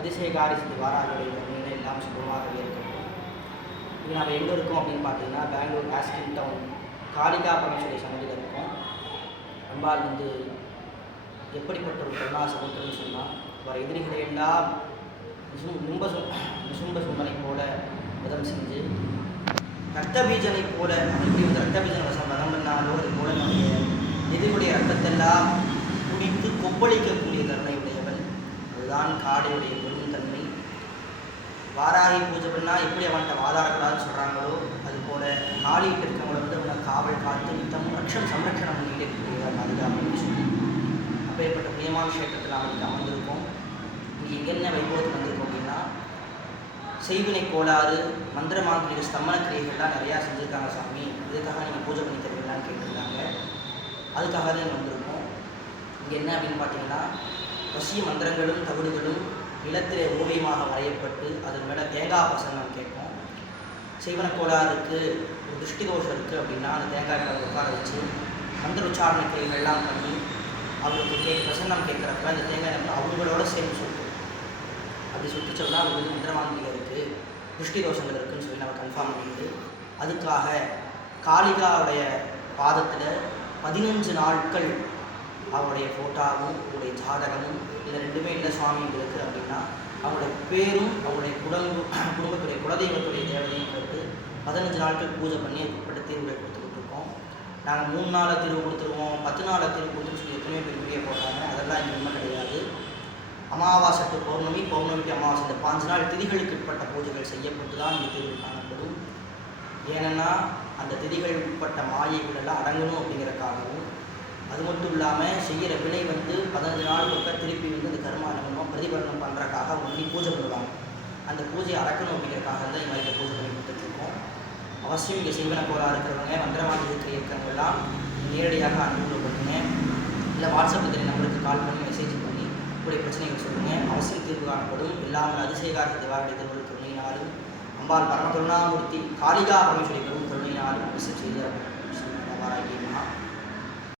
அதிசயகாரி ஸ்ரீ வாராகவே மீன் எல்லாம் சுகமாகவே இருக்கட்டும் இது நம்ம எங்கே இருக்கோம் அப்படின்னு பார்த்தீங்கன்னா பெங்களூர் ஆஸ்கின் டவுன் காளிகா பரமேஸ்வரி சன்னதியில் இருக்கோம். அம்பாள் வந்து எப்படிப்பட்ட ஒரு கருணா சமுத்திரம்னு சொன்னால் வர எதிரிகளை எல்லாம் நிசும்ப நிசும்ப சுந்தனை போல விதம் செஞ்சு ரத்த பீஜனை போல எப்படி வந்து ரத்த பீஜன வசம் வதம் பண்ணாலோ அது போல நம்முடைய எதிரியுடைய ரத்தத்தெல்லாம் குடித்து கொப்பளிக்க இதுதான் காடையுடைய பெரும் தன்மை வாராகி பூஜை பண்ணால் எப்படி அவன்கிட்ட வாதாடக்கூடாதுன்னு சொல்கிறாங்களோ அது போல காளிகிட்ட இருக்கவங்களை வந்து அவனை காவல் காத்து நித்தம் ரட்சம் சம்ரட்சணம் பண்ணிட்டு இருக்கக்கூடியதாக பாதுகாப்பு சொல்லி அப்பேற்பட்ட பிரியமான கஷேத்திரத்தில் அவனுக்கு அமர்ந்திருக்கோம். இங்கே எங்கென்ன வைபவத்துக்கு வந்திருக்கோம் அப்படின்னா செய்வினை கோளாறு மந்திர மாந்திரிக ஸ்தம்பன கிரியைகள்லாம் நிறையா செஞ்சுருக்காங்க சாமி. இதுக்காக நீங்கள் பூஜை பண்ணி தருவீங்களான்னு கேட்டிருக்காங்க. அதுக்காக தான் இங்கே வந்திருக்கோம். இங்கே என்ன அப்படின்னு பார்த்தீங்கன்னா பசி மந்திரங்களும் தகுடுகளும் நிலத்திலே ஓவியமாக வரையப்பட்டு அதன் மேலே தேங்காய் பசங்கம் கேட்போம். செய்வன கோளாறுக்கு ஒரு திருஷ்டி தோஷம் இருக்குது அப்படின்னா அந்த தேங்காய் மேலே உட்கார வச்சு மந்திர உச்சாரண கிரியைகள்லாம் பண்ணி அவங்களுக்கு கேட்க பிரசன்னம் கேட்குறப்ப அந்த தேங்காய் நம்ம அவங்களோட சேர்ந்து சுட்டு அப்படி சுட்டு சொன்னால் அவங்க வந்து மந்திரவாந்திகள் இருக்குது திருஷ்டி தோஷங்கள் இருக்குன்னு சொல்லி நம்ம கன்ஃபார்ம் பண்ணிட்டு அதுக்காக காளிகாவுடைய பாதத்தில் பதினஞ்சு நாட்கள் அவருடைய ஃபோட்டோவும் அவருடைய ஜாதகமும் இது ரெண்டுமே இல்லை சுவாமி இருக்குது அப்படின்னா அவங்களுடைய பேரும் அவங்களுடைய குடும்ப குடும்பத்துடைய குலதெய்வத்துடைய தேவதையும் கேட்டு பதினஞ்சு நாட்கள் பூஜை பண்ணி அதுக்குட்பட்ட தீர்வுகளை கொடுத்துக்கிட்டு இருக்கோம். நாங்கள் மூணு நாளில் தீர்வு கொடுத்துருவோம் பத்து நாளில் தீர்வு கொடுத்துன்னு சொல்லி எத்தனையோ பேர் வீடியோ போடுறாங்க அதெல்லாம் இங்கே உண்மை கிடையாது. அமாவாசை டு பௌர்ணமி பௌர்ணமிக்கு அமாவாசை இந்த பாஞ்சு நாள் திதிகளுக்கு உட்பட்ட பூஜைகள் செய்யப்பட்டு தான் இந்த தீர்வு காணப்படும். ஏனென்னா அந்த திதிகள் உட்பட்ட மாயை விடலாம் அடங்கணும் அப்படிங்கிறக்காகவும் அது மட்டும் இல்லாமல் செய்கிற விலை வந்து பதினஞ்சு நாள் ஒருக்க திருப்பி வந்து அந்த கர்மா நம்ம பிரதிபலனம் பண்ணுறக்காக ஒன்றி பூஜை பண்ணுவாங்க. அந்த பூஜையை அடக்கணும் அப்படிங்கிறக்காக தான் இந்த மாதிரி பூஜை பண்ணி கொடுத்துட்ருக்கோம். அவசியம் இங்கே செய்வன கோளாக இருக்கிறவங்க மந்திரவாதி இருக்கிற இருக்கிறவங்கெல்லாம் நேரடியாக அனுகூலம் பண்ணுங்க இல்லை வாட்ஸ்அப் தெரிய நம்பருக்கு கால் பண்ணி மெசேஜ் பண்ணி உங்களுடைய பிரச்சனைகள் சொல்லுங்கள் அவசியம் தீர்வு காணப்படும். இல்லாமல் அதிசயகார தேவாவுடைய திருவள்ளுவர் கருணையினாலும் அம்பாள் பரம கருணாமூர்த்தி காளிகா சொல்லி பெரும் கருணையினாலும் அவசியம் செய்து வாராகி மகா